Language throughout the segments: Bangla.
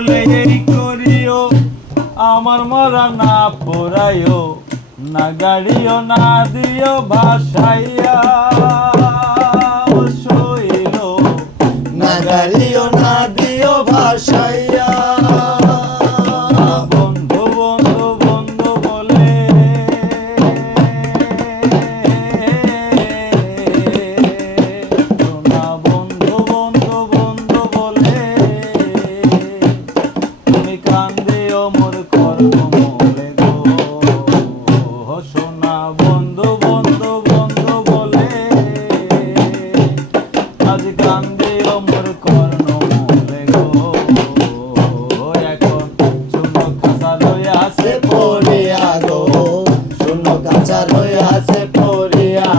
মরলে এই করিও, আমার মরা না পোড়াইও, না গাড়িও না দিও ভাসাইয়া। শৈল না গাড়িও না দিও ভাসাইয়া। বন্ধু বন্ধু বন্ধু বলে সোনা, বন্ধু বন্ধু বন্ধু বলে তুমি কান্দিও মোর কর্মমূলে গো। সোনা বন্ধু বন্ধু বন্ধু বলে আজ কান্দিও মোর কর্ণমূলে গো। এখন শূন্য খাঁচা লইয়াছে পড়িয়া গো, শূন্য কাঁচা রইয়াছে পড়িয়া।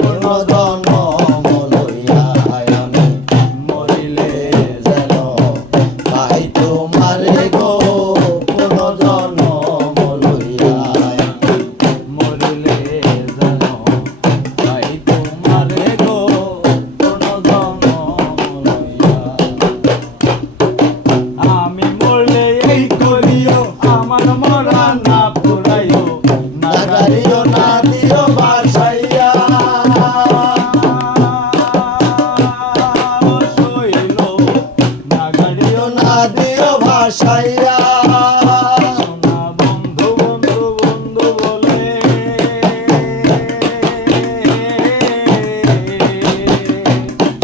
কোন জনম লইয়া আমি মরিলে যেন পাই তোমারে গো। কোন জনম লইয়া মরিলে যেন পাই তোমারে গো, কোন জনম লইয়া। আমি মরলে এই করিও, আমার মরা না পুরাইও, না না গাড়িও না দিও ভাসাইয়া। শৈল না গাড়িও না দিও ভাসাইয়া। সোনা বন্ধু বন্ধু বন্ধু বলে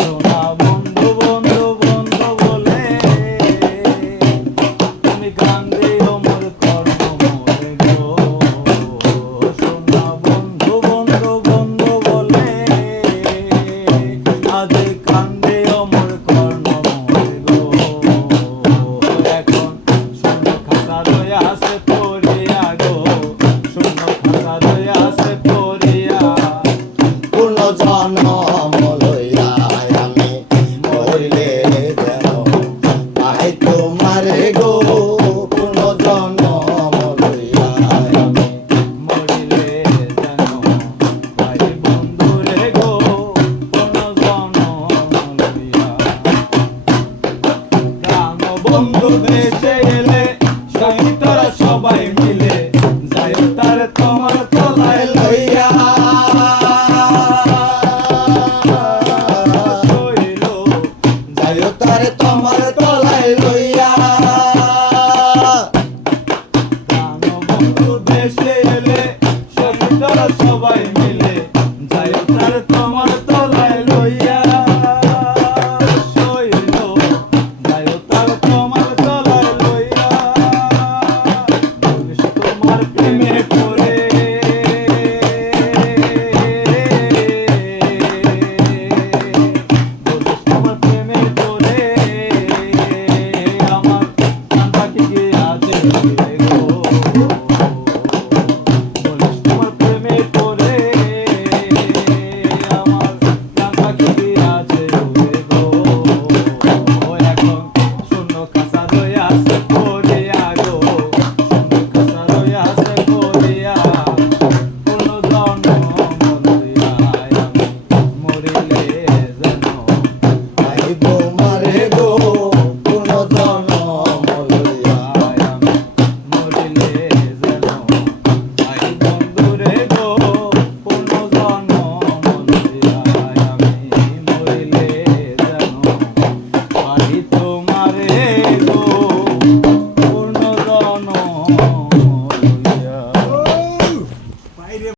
সোনা বন্ধু বন্ধু বন্ধু বলে তুমি কান্দিও মোর কর্ণমূলে গো। সোনা বন্ধু বন্ধু বন্ধু বলে আজ কান্দিও মোর কর্ণমূলে গো। এখন শূন্য খাঁচা রইয়াছে পড়িয়া গো, শূন্য খাঁচা রইয়াছে পড়িয়া। কোন জনম লইয়া আমি মরিলে যেন পাই তোমারে গো। কোন জনম লইয়া আমি মরিলে যেন পাই বন্ধুরে গো, কোন জনম লইয়া। প্রাণ বন্ধু দেশে এলে সহিতরা সবাই মিলে যায় তার তোমার তলায় লইয়া। শৈল যাই তারে তোমার তলায় লইয়া। প্রাণ বন্ধু দেশে এলে সহিতরা সবাই মিলে যায় তার তোমার তলায় লইয়া। শৈল যায় তার তোমার তলায় লইয়া। বলিস তোমার প্রেমে পড়ে বলিস তোমার প্রেমে পড়ে আমার প্রাণ পাখি গিয়াছে উড়ে গো। বলিস তোমার প্রেমে পড়ে আমার প্রাণ পাখি গিয়াছে উড়ে গো। এখন শূন্য খাঁচা রইয়াছে পড়িয়া গো, শূন্য খাঁচা রইয়াছে পড়িয়া। কোন জনম লইয়া আমি মরিলে যেন পাই তোমারে গো। কোন জনম লইয়া আমি মরিলে যেন পাই বন্ধুরে গো। কোন জনম লইয়া আমি মরিলে যেন পাই তোমারে গো, কোন জনম